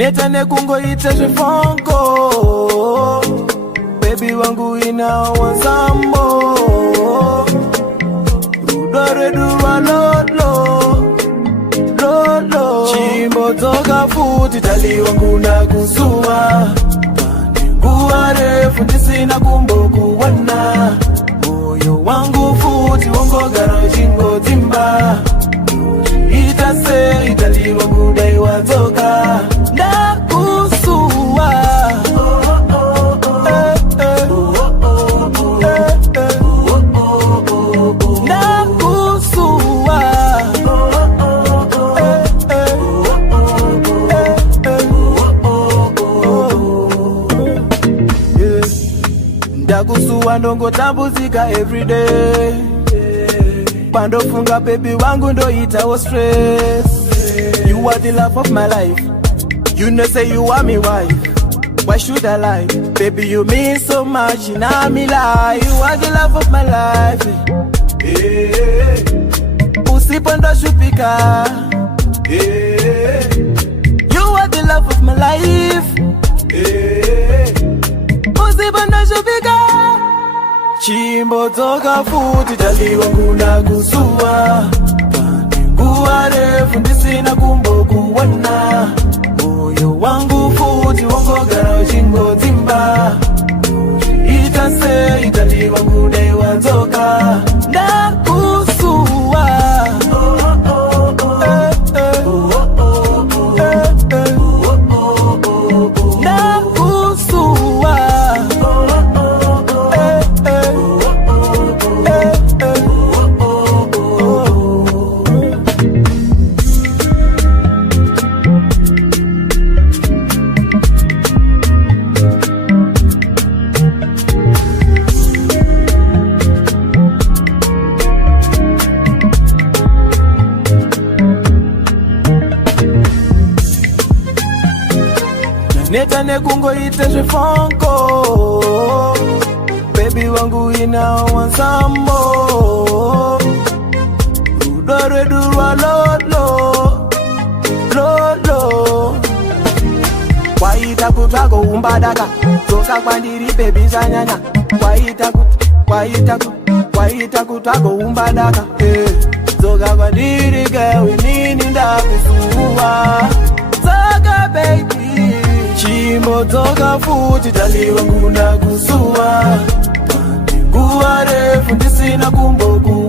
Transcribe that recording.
Netane kungoita zvifongo, baby wangu inawa zambo. Rudo redu lolo, lolo. Chimbo toka futi tali wangu na kusua. Nguwa refu ndisina kumboku wana. Moyo wangu futi wango garo jingo timba. Itase itali wangu dai watoka. Na kusua. Na kusua. Ndakusua ndongo tambuzika everyday. Pando funga baby wangu ndo itawo stress. You are the love of my life. You know say you are me wife. Why should I lie? Baby you mean so much in my life. You are the love of my life. Usipanda shupika. You are the love of my life. Usipanda shupika. Chimbo toka futi tali wangu na kusua. Nguwa refu ndisina kumboku wana. Moyo wangu futi wango garo jingo timba. Itase itali wangu dai watoka. Na kusua. Na kusua. Netane kungoita zvifongo, baby wangu inawa zambo. Rudo redu lolo, lolo. Waita kutwago umbadaka, toka kwandiri baby zanyanya. Waita kutwago umbadaka, toka kwandiri gawe nini ndakusua. Toka baby. Chimbo toka futi tali wangu na kusua. Nguwa refu ndisina kumboku